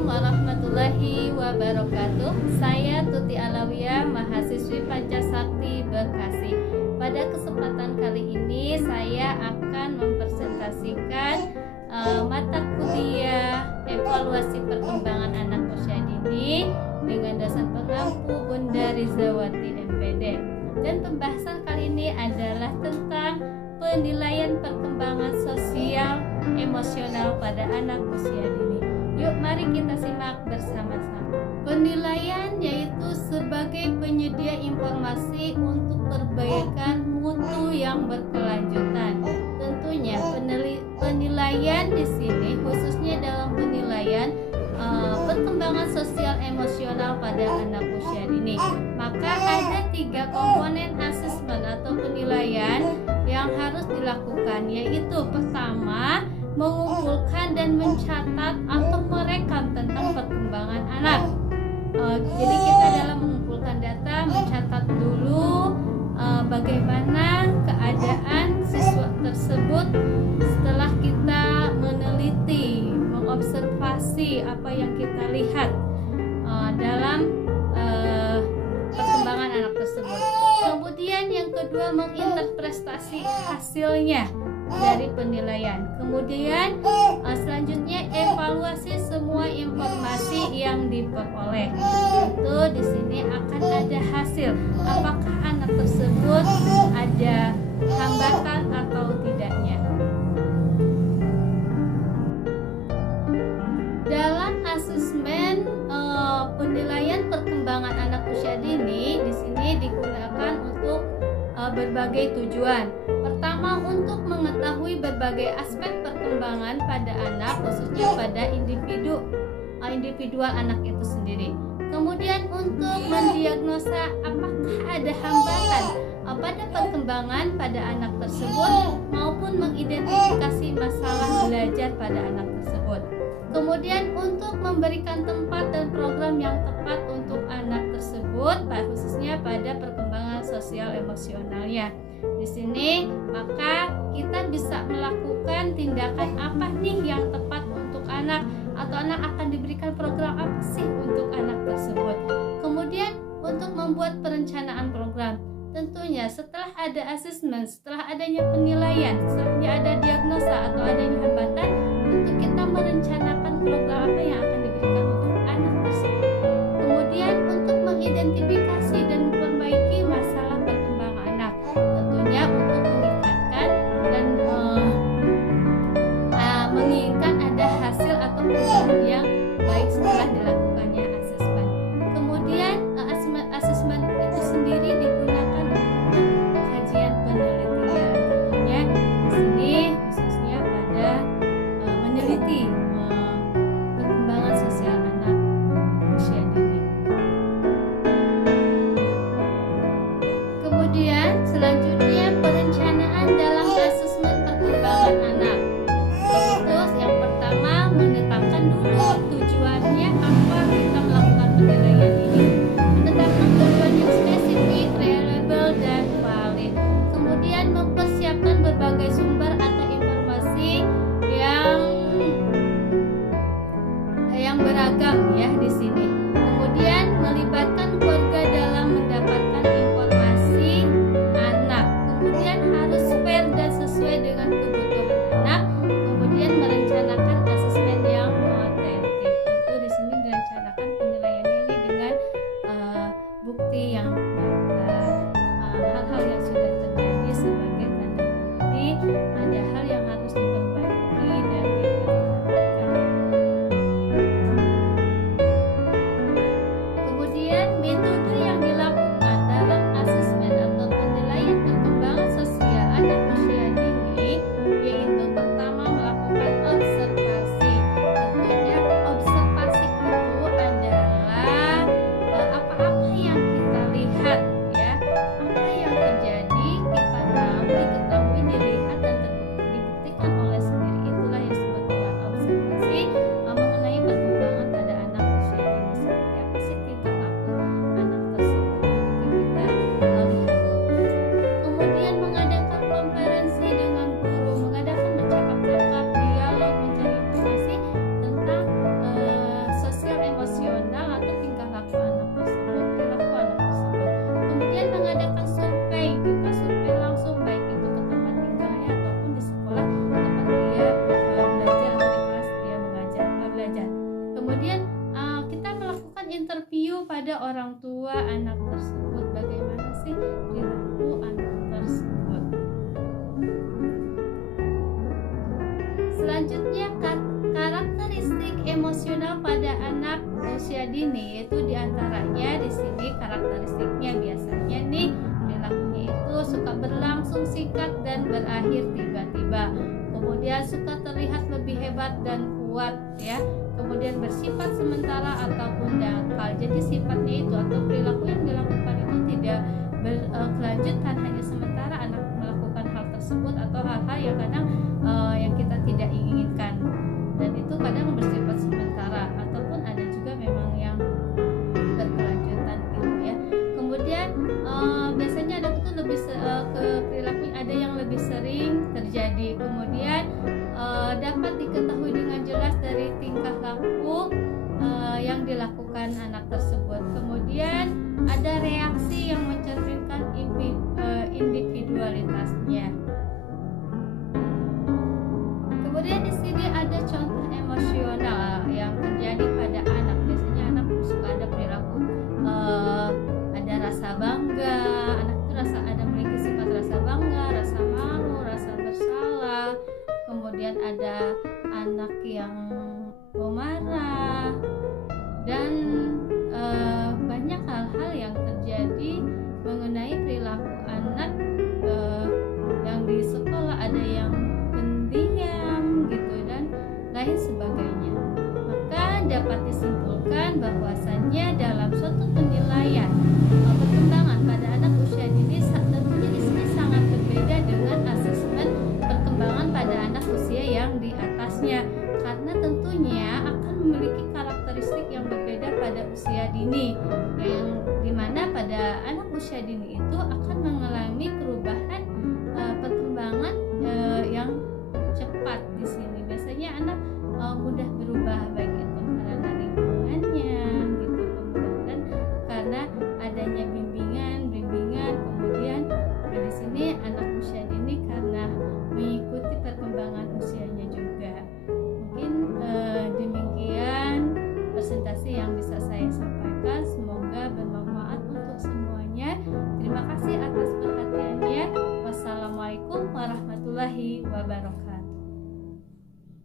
Assalamualaikum warahmatullahi wabarakatuh. Saya Tuti Alawiyah, mahasiswi Pancasakti Bekasi. Pada kesempatan kali ini saya akan mempresentasikan mata kuliah evaluasi perkembangan anak usia dini dengan dosen pengampu Bunda Rizawati MPD. Dan pembahasan kali ini adalah tentang penilaian perkembangan sosial emosional pada anak usia dini. Yuk mari kita simak bersama-sama. Penilaian yaitu sebagai penyedia informasi untuk perbaikan mutu yang berkelanjutan. Tentunya penilaian di sini khususnya dalam penilaian perkembangan sosial emosional pada anak usia dini. Maka ada 3 komponen asesmen atau penilaian yang harus dilakukan, yaitu pertama, mengumpulkan dan mencatat atau merekam tentang perkembangan anak. Jadi kita dalam mengumpulkan data mencatat dulu bagaimana keadaan siswa tersebut setelah kita meneliti, mengobservasi apa yang kita lihat dalam perkembangan anak tersebut. Kemudian yang kedua, menginterpretasi hasilnya dari penilaian. Kemudian selanjutnya evaluasi semua informasi yang diperoleh. Tentu di sini akan ada hasil apakah anak tersebut ada hambatan atau tidaknya. Dalam asesmen penilaian perkembangan anak usia dini di sini digunakan untuk berbagai tujuan. Pertama, untuk mengetahui berbagai aspek perkembangan pada anak, khususnya pada individual anak itu sendiri. Kemudian untuk mendiagnosa apakah ada hambatan pada perkembangan pada anak tersebut maupun mengidentifikasi masalah belajar pada anak tersebut. Kemudian untuk memberikan tempat dan program yang tepat untuk anak tersebut, khususnya pada perkembangan sosial emosionalnya. Di sini maka kita bisa melakukan tindakan apa nih yang tepat untuk anak, atau anak akan diberikan program apa sih untuk anak tersebut. Kemudian untuk membuat perencanaan program. Tentunya setelah ada asesmen, setelah adanya penilaian, setelah ada diagnosa atau adanya hambatan, tentu kita merencanakan program apa yang akan diberikan untuk anak tersebut. Kemudian untuk mengidentifikasi dan memperbaiki masalah perkembangan anak, tentunya untuk meningkatkan dan menginginkan ada hasil atau perubahan yang baik setelah dilakukannya asesmen. Kemudian asesmen itu sendiri digunakan untuk kajian penelitian. Tentunya di sini khususnya pada meneliti perkembangan sosial anak usia dini. Kemudian selanjutnya perencanaan dalam asesmen perkembangan anak. Yaitu yang pertama, menetapkan dulu tujuannya apa kita melakukan penilaian ini. Menetapkan tujuan yang spesifik, reliable dan valid. Kemudian mempersiapkan berbagai sumber atau informasi yang beragam ya di sini. Kemudian melibatkan keluarga dalam mendapatkan informasi anak. Kemudian harus fair dan sesuai dengan kebutuhan anak. Kemudian merencanakan asesmen yang otentik. Tentu di sini direncanakan penilaiannya ini dengan bukti yang nyata, hal-hal yang sudah terjadi sebagai tanda bukti, ada hal yang harus diperbaiki dan diperbaiki. kepada orang tua anak tersebut. Bagaimana sih perilaku anak tersebut? Selanjutnya, karakteristik emosional pada anak usia dini, yaitu diantaranya di sini karakteristiknya biasanya nih perilakunya itu suka berlangsung singkat dan berakhir tiba-tiba. Kemudian suka terlihat lebih hebat dan kuat ya. Kemudian bersifat sementara ataupun dangkal. Jadi sifatnya itu atau perilaku yang dilakukan itu tidak berkelanjutan, hanya sementara anak melakukan hal tersebut atau hal-hal yang kadang yang kita tidak inginkan. Dan itu kadang bersifat sementara ataupun ada juga memang yang berkelanjutan gitu ya. Kemudian biasanya anak itu lebih ke perilaku ada yang lebih sering terjadi. Kemudian dapat diketahui dengan jelas dari tingkah laku yang dilakukan anak tersebut. Kemudian ada reaksi yang mencerminkan individualitasnya. Kemudian di sini ada contoh emosional yang terjadi pada anak. Biasanya anak suka ada perilaku ada rasa bangga. Anak itu ada memiliki sifat rasa bangga, rasa malu, rasa bersalah. Kemudian ada anak yang pemarah dan banyak hal-hal yang terjadi mengenai perilaku anak yang di sekolah. Ada yang pendiam gitu dan lain sebagainya. Maka dapat disimpulkan bahwasannya dalam suatu penilaian perkembangan pada anak usia dini tentunya di sini sangat berbeda dengan asesmen perkembangan pada anak usia yang di atasnya, karena tentunya akan memiliki karakteristik yang berbeda pada usia dini, yang dimana pada anak usia dini itu akan mengalami perubahan perkembangan yang cepat. Di sini biasanya anak mudah